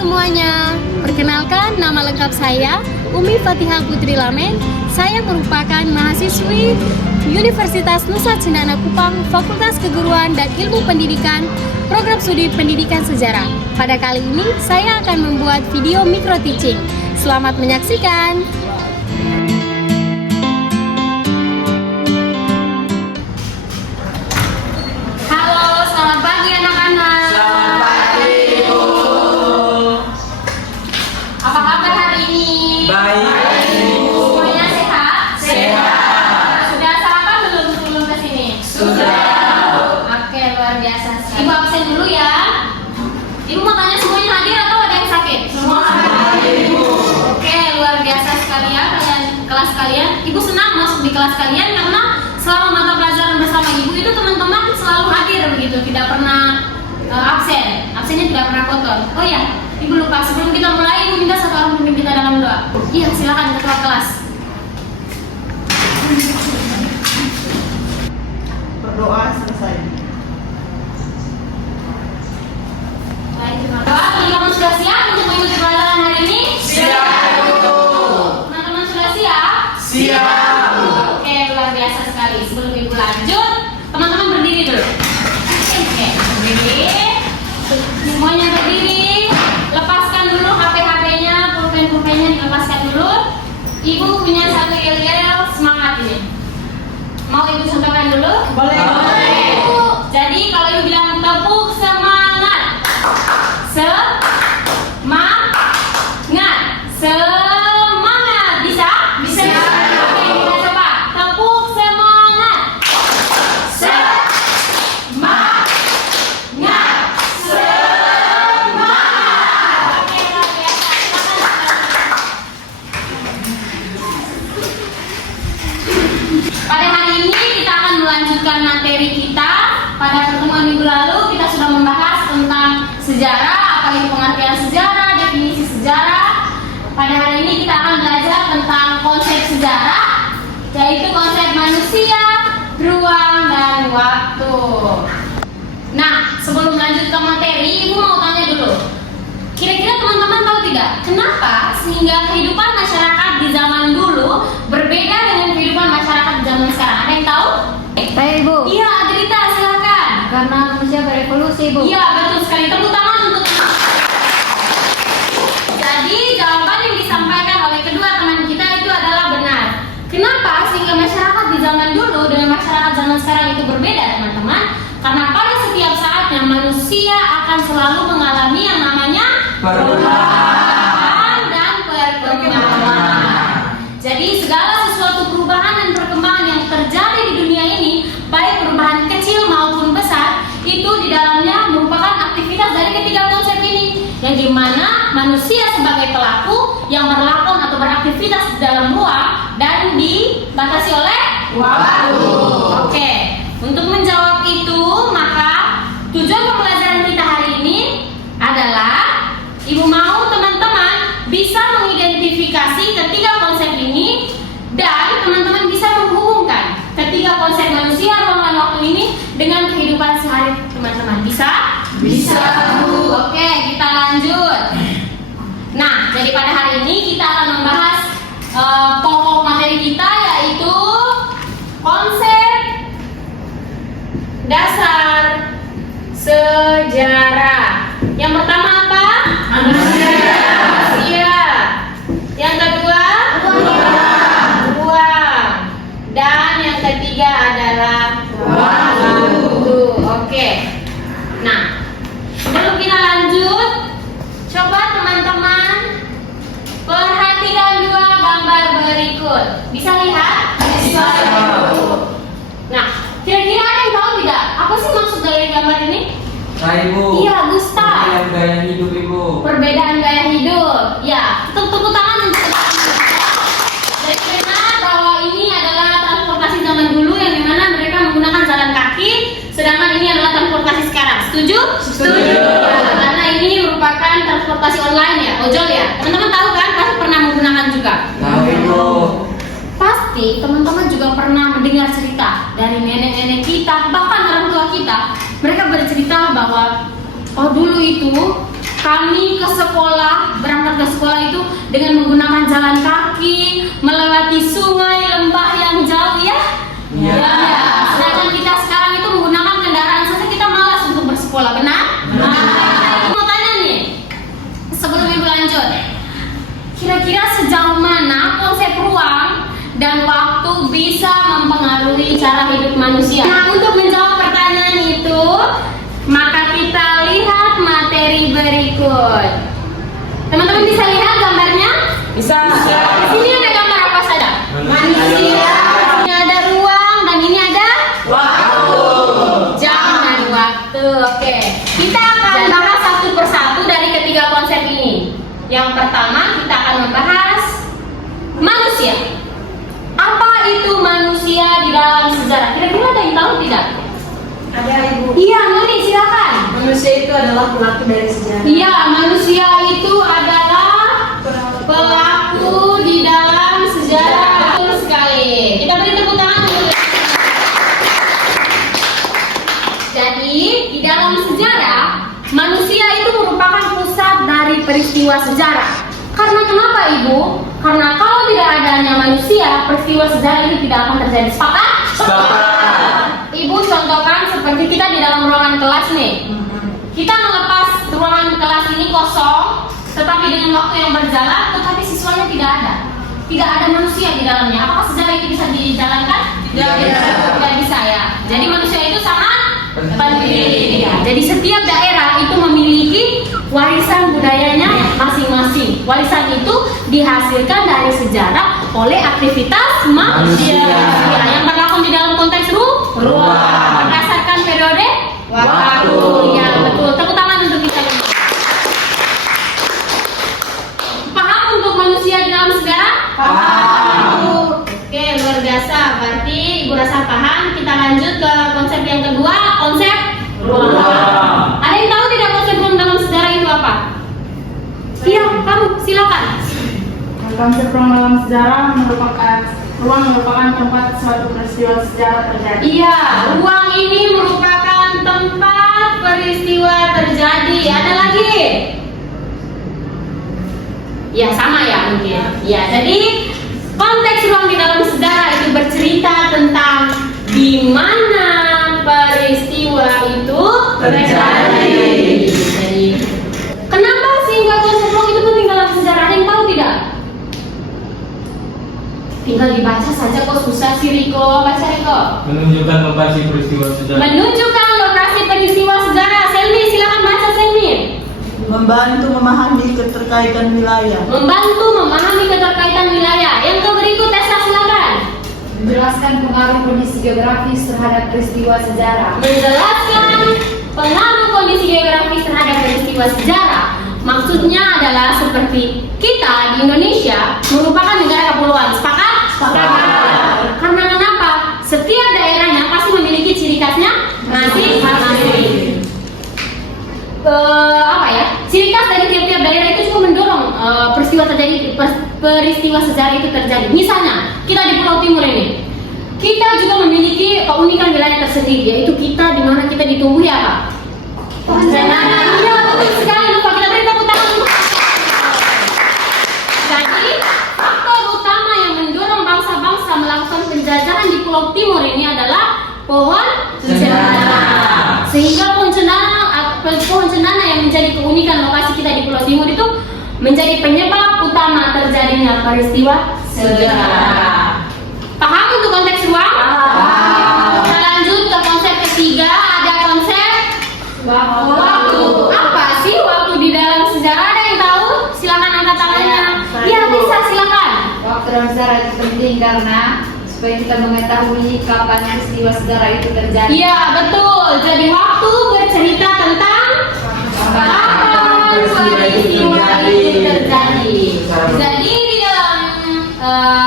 semuanya, perkenalkan nama lengkap saya Umi Fatihah Putri Lamen. Saya merupakan mahasiswi Universitas Nusa Cendana Kupang, Fakultas Keguruan dan Ilmu Pendidikan, Program Studi Pendidikan Sejarah. Pada kali ini saya akan membuat video micro teaching. Selamat menyaksikan. Halo, selamat pagi anak-anak. Selamat pagi, Ibu. Apa kabar hari ini? Baik, Ibu. Semuanya sehat? Sehat. Sudah sarapan belum sebelum ke sini? Sudah. Oke, luar biasa. Ibu absen dulu ya. Ibu mau tanya semuanya hadir atau ada yang sakit? Semua hadir, Ibu. Oke, luar biasa sekali ya kalian kelas kalian. Ibu senang masuk di kelas kalian karena selama mata pelajaran bersama Ibu itu teman-teman selalu hadir begitu, tidak pernah absen. Absennya tidak pernah kotor. Oh ya, Ibu lupa sebelum kita mulai Ibu minta satu orang pimpin kita dalam doa. Iya, silakan ketua kelas. Berdoa selesai. Baik, terima kasih. Teman-teman sudah siap untuk mengikuti pelajaran hari ini? Siap, Ibu. Teman-teman sudah siap? Siap. Oke, luar biasa sekali. Sebelum Ibu lanjut, teman-teman berdiri dulu. Oke, berdiri. Semuanya berdiri. Lepaskan dulu HP-HP-nya, pulpen-pulpennya dilepaskan dulu. Ibu punya satu yel-yel semangat ini. Mau Ibu sampaikan dulu? Boleh. Jadi kalau Ibu bilang tepuk semangat. Semangat. Bisa? Bisa. Oke, kita coba. Tepuk semangat. Semangat. Oke, luar biasa. Pada hari ini kita akan melanjutkan materi kita. Pada pertemuan minggu lalu kita sudah membahas tentang sejarah, apa itu pengertian sejarah, definisi sejarah. Pada hari ini kita akan belajar tentang konsep sejarah, yaitu konsep manusia, ruang, dan waktu. Nah, sebelum lanjut ke materi, Ibu mau tanya dulu. Kira-kira teman-teman tahu tidak, kenapa sehingga kehidupan masyarakat di zaman dulu berbeda dengan kehidupan masyarakat di zaman sekarang? Ada yang tahu? Baik, Ibu. Iya, Adrita, silakan. Karena manusia berevolusi, Bu. Iya, betul sekali. Tepuk tangan untuk teman. Jadi, jawaban yang disampaikan oleh kedua teman kita itu adalah benar. Kenapa sehingga masyarakat di zaman dulu dengan masyarakat zaman sekarang itu berbeda, teman-teman? Karena pada setiap saatnya manusia akan selalu mengalami yang namanya perubahan dan perkembangan. Jadi segala sesuatu perubahan dan perkembangan yang terjadi di dunia ini, baik perubahan kecil maupun besar, itu di dalamnya merupakan aktivitas dari ketiga konsep ini, yang dimana manusia sebagai pelaku yang berlakon atau beraktivitas di dalam ruang dan dibatasi oleh waktu. Oke, untuk menjawab itu maka tujuan pembelajaran kita hari ini adalah Ibu mau teman-teman bisa mengidentifikasi ketiga konsep ini dan teman-teman bisa menghubungkan ketiga konsep manusia, ruang, dan waktu ini dengan kehidupan sehari teman-teman. Bisa? Bisa, Bu. Oke, kita lanjut. Nah, jadi pada hari ini kita akan membahas pokok materi kita, yaitu konsep dasar sejarah. Yang pertama apa? Manusia. Manusia. Yang kedua? Ruang. Dan yang ketiga adalah waktu. Oke. Nah, sebelum kita lanjut, coba teman-teman perhatikan dua gambar berikut. Bisa lihat? Bisa. Nah, kira-kira ada yang tahu tidak? Apa sih maksud dari gambar ini? Nah, Ibu. Iya, Gusta. Perbedaan gaya hidup, Ibu. Perbedaan gaya hidup. Ya, tepuk tangan untuk teman-teman. Jadi benar bahwa ini adalah transportasi zaman dulu yang dimana mereka menggunakan jalan kaki, sedangkan ini adalah transportasi sekarang. Setuju? Setuju. Ya, karena ini merupakan transportasi online ya, ojol ya. Teman-teman tahu kan? Pasti pernah menggunakan juga. Tahu, Ibu. Pasti teman-teman juga pernah mendengar cerita dari nenek-nenek kita, bahkan orang tua kita. Mereka bercerita bahwa oh dulu itu kami ke sekolah, berangkat ke sekolah itu dengan menggunakan jalan kaki, melewati sungai, lembah yang jauh ya. Iya. Ya. Sedangkan kita sekarang itu menggunakan kendaraan saja kita malas untuk bersekolah, benar? Nah, mau tanya nih, sebelum ibu lanjut, kira-kira sejauh mana konsep ruang dan waktu bisa mempengaruhi cara hidup manusia? Nah, untuk menjawab pertanyaan itu, maka kita lihat materi berikut. Teman-teman bisa lihat gambarnya? Bisa. Di sini ada gambar apa saja? Manusia. Ini ada ruang dan ini ada Waktu. jam dan waktu. Oke. Kita akan bahas satu persatu dari ketiga konsep ini. Yang pertama kita akan membahas manusia. Apa itu manusia di dalam sejarah? Kira-kira ada yang tahu tidak? Ada ibu. Iya, Nuri silakan. Manusia itu adalah pelaku dari sejarah. Iya, manusia itu adalah pelaku di dalam sejarah. Betul sekali. Kita beri tepuk tangan dulu. Jadi, di dalam sejarah, manusia itu merupakan pusat dari peristiwa sejarah. Karena kenapa, Ibu? Karena kalau tidak adanya manusia, peristiwa sejarah itu tidak akan terjadi. Sepakat? Sepakat. Ibu contohkan seperti kita di dalam ruangan kelas nih. Kita melepas ruangan kelas ini kosong, tetapi dengan waktu yang berjalan, tetapi siswanya tidak ada. Tidak ada manusia di dalamnya. Apakah sejarah itu bisa dijalankan? Tidak bisa ya. Jadi manusia itu sangat penting. Ya. Jadi setiap daerah itu memiliki warisan budayanya masing-masing. Warisan itu dihasilkan dari sejarah oleh aktivitas manusia. Ya, yang berlaku di dalam konteks ruang. Berdasarkan periode Waktu. Ya, betul. Tepuk tangan untuk kita. Paham untuk manusia di dalam sejarah? Paham. Oke, luar biasa. Berarti Ibu rasa paham. Kita lanjut ke konsep yang kedua, konsep ruang. Ada yang tahu tidak konsep ruang dalam sejarah itu apa? Iya, kamu silakan. Konsep ruang dalam sejarah merupakan tempat suatu peristiwa sejarah terjadi. Iya, ruang ini merupakan tempat peristiwa terjadi. Ada lagi? Ya, sama ya mungkin. Ya, jadi konteks ruang di dalam sejarah itu bercerita tentang di mana peristiwa itu terjadi. Jadi, kenapa sehingga konsep ruang itu penting dalam sejarah? Ada yang tahu tidak? Tinggal dibaca saja kok susah sih Riko. Baca Riko. Menunjukkan lokasi peristiwa sejarah. Menunjukkan lokasi peristiwa sejarah. Selmi, silakan baca Selmi. Membantu memahami keterkaitan wilayah. Membantu memahami keterkaitan wilayah. Yang ke berikut Tessa silakan. Menjelaskan pengaruh kondisi geografis terhadap peristiwa sejarah. Menjelaskan pengaruh kondisi geografis terhadap peristiwa sejarah. Maksudnya adalah seperti kita di Indonesia merupakan negara kepulauan. Sepakat? Sepakat. Karena kenapa? Setiap daerahnya pasti memiliki ciri khasnya masing-masing. Apa ya? Ciri khas dari tiap-tiap daerah itu juga mendorong peristiwa sejarah itu terjadi. Misalnya, kita di Pulau Timur ini, kita juga memiliki keunikan wilayah tersendiri, yaitu kita di mana kita ditumbuhi apa? Pohon cendana. Iya, betul sekali. Lupa kita beri tepuk tangan. Jadi, faktor utama yang mendorong bangsa-bangsa melakukan penjajahan di Pulau Timur ini adalah pohon cendana. Sehingga pohon cendana yang menjadi keunikan lokasi kita di Pulau Timur itu menjadi penyebab utama terjadinya peristiwa sejarah. Paham untuk konteks ruang? Kita lanjut ke konsep ketiga, ada konsep waktu. Apa sih waktu di dalam sejarah? Ada yang tahu? Silakan angkat tangannya. Iya, bisa silakan. Waktu dalam sejarah itu penting karena supaya kita mengetahui kapan peristiwa sejarah itu terjadi. Iya, betul. Jadi waktu bercerita tentang kapan peristiwa itu terjadi. Jadi di dalam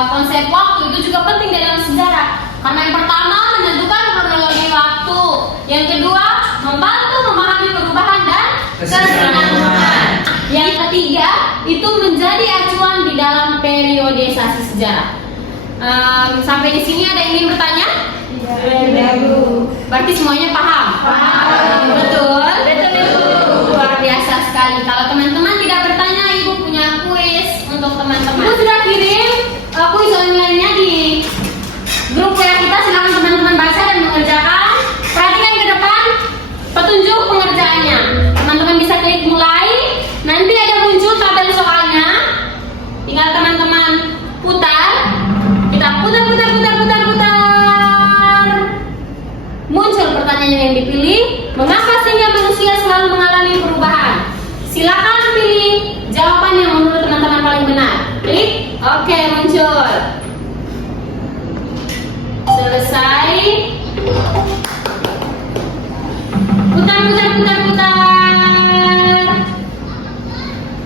konsep waktu itu juga penting dalam sejarah. Karena yang pertama menentukan kronologi waktu. Yang kedua membantu memahami perubahan dan kesinambungan. Yang ketiga itu menjadi acuan di dalam periodisasi sejarah. Sampai di sini ada yang ingin bertanya? Tidak. Berarti semuanya paham? Paham. Betul? Betul. Luar biasa sekali. Kalau teman-teman tidak bertanya, Ibu punya kuis untuk teman-teman. Ibu sudah kirim kuis online-nya di grup WA kita. Silakan teman-teman baca dan mengerjakan. Perhatikan ke depan petunjuk pengerjaannya. Teman-teman bisa klik mulai. Nanti ada muncul tabel soalnya. Tinggal teman-teman putar. Kita putar. Muncul pertanyaan yang dipilih. Mengapa sehingga manusia selalu mengalami perubahan? Silakan pilih jawaban yang menurut teman-teman paling benar. Klik. Oke, muncul. Selesai. Putar.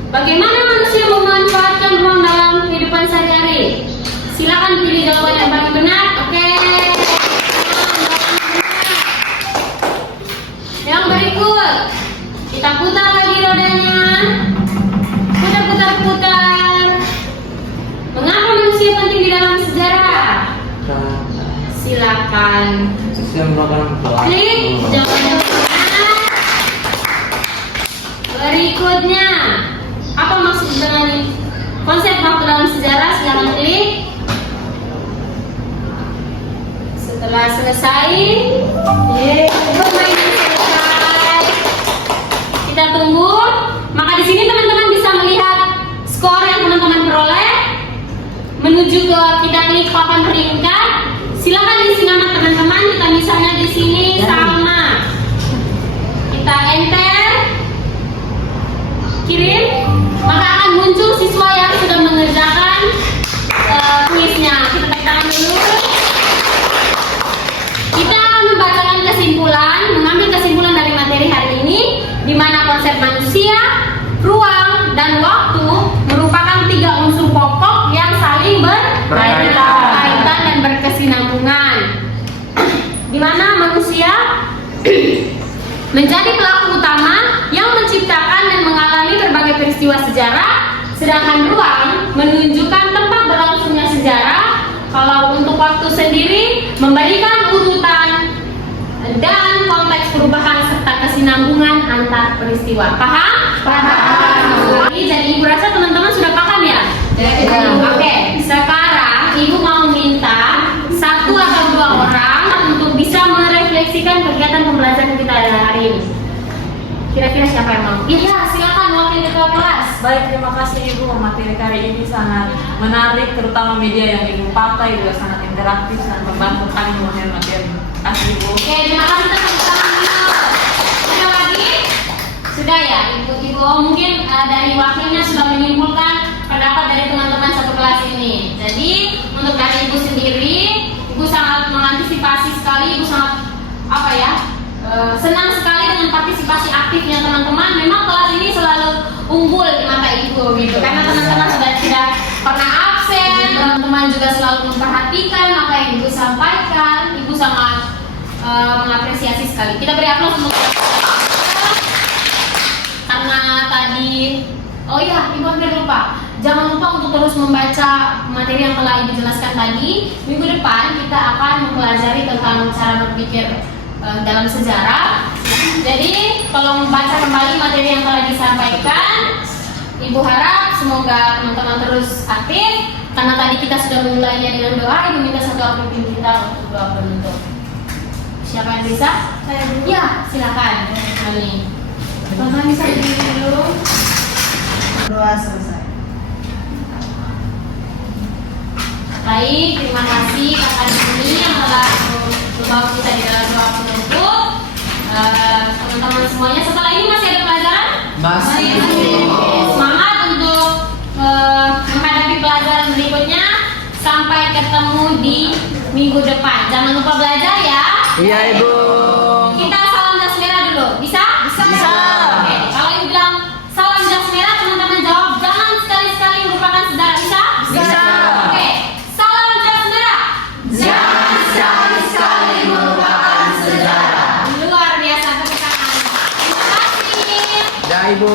Bagaimana manusia memanfaatkan ruang dalam kehidupan sehari-hari? Silakan pilih jawaban yang paling benar. Oke. Yang berikut, kita putar lagi rodanya. Putar. Mengapa manusia penting di dalam sejarah? Silakan klik jawaban yang benar. Berikutnya, apa maksud dengan konsep waktu dalam sejarah? Silakan klik. Setelah selesai, permainan selesai. Kita tunggu. Maka di sini teman-teman bisa melihat skor yang teman-teman peroleh. Menuju ke kita klik papan peringkat. Silakan isi nama teman-teman. Kita misalnya di sini sama. Kita enter, kirim. Maka akan muncul siswa yang sudah mengerjakan kuisnya. Kita tepuk tangan dulu. Kita akan membacakan kesimpulan, mengambil kesimpulan dari materi hari ini, di mana konsep manusia, ruang, dan waktu merupakan 3 unsur pokok yang saling berkaitan dan berkesinambungan. Di mana manusia menjadi pelaku utama yang menciptakan dan mengalami berbagai peristiwa sejarah, sedangkan ruang menunjukkan tempat berlangsungnya sejarah. Kalau untuk waktu sendiri memberikan urutan dan konteks perubahan serta kesinambungan antar peristiwa. Paham? Jadi Ibu rasa teman-teman sudah paham ya? Oke, sekarang Ibu mau minta 1 atau 2 orang untuk bisa merefleksikan kegiatan pembelajaran kita hari ini. Kira-kira siapa yang mau? Iya, silakan wakil ketua kelas. Baik, terima kasih Ibu. Materi kali ini sangat menarik, terutama media yang Ibu pakai juga sangat interaktif dan membantu kami mengenai materi. Terima kasih Ibu. Oke, terima kasih tepuk tangan dulu. Sudah lagi? Sudah ya, Ibu. Mungkin dari wakilnya sudah menyimpulkan pendapat dari teman-teman satu kelas ini. Jadi, untuk dari Ibu sendiri, Ibu sangat mengantisipasi sekali, Ibu sangat senang sekali dengan partisipasi aktifnya teman-teman. Memang kelas ini selalu unggul di mata Ibu gitu, karena teman-teman sudah tidak pernah absen, teman-teman juga selalu memperhatikan apa yang Ibu sampaikan. Ibu sangat mengapresiasi sekali. Kita beri aplaus untuk karena tadi, oh iya, Ibu hampir lupa. Jangan lupa untuk terus membaca materi yang telah Ibu jelaskan tadi. Minggu depan kita akan mempelajari tentang cara berpikir dalam sejarah. Jadi tolong baca kembali materi yang telah disampaikan. Ibu harap semoga teman-teman terus aktif. Karena tadi kita sudah memulainya dengan doa, Ibu minta satu pemimpin kita untuk doa penutup. Siapa yang bisa? Saya dulu. Ya, silakan. Mali. Teman-teman bisa berdiri dulu. Doa selesai. Baik, terima kasih Kakak Dini yang telah membawa kita di dalam doa penutup. Teman-teman semuanya, setelah ini masih ada pelajaran? Masih. Semangat untuk menghadapi pelajaran berikutnya. Sampai ketemu di minggu depan. Jangan lupa belajar ya. Iya Ibu. Kita salam jas merah dulu. Bisa? Bisa. Oke. Kalau Ibu bilang salam jas merah, teman-teman jawab jangan sekali-sekali merupakan sejarah. Bisa? Bisa. Oke. Salam jas merah. Jangan sekali-sekali merupakan sejarah. Luar biasa, tepuk tangan. Terima kasih. Ya Ibu.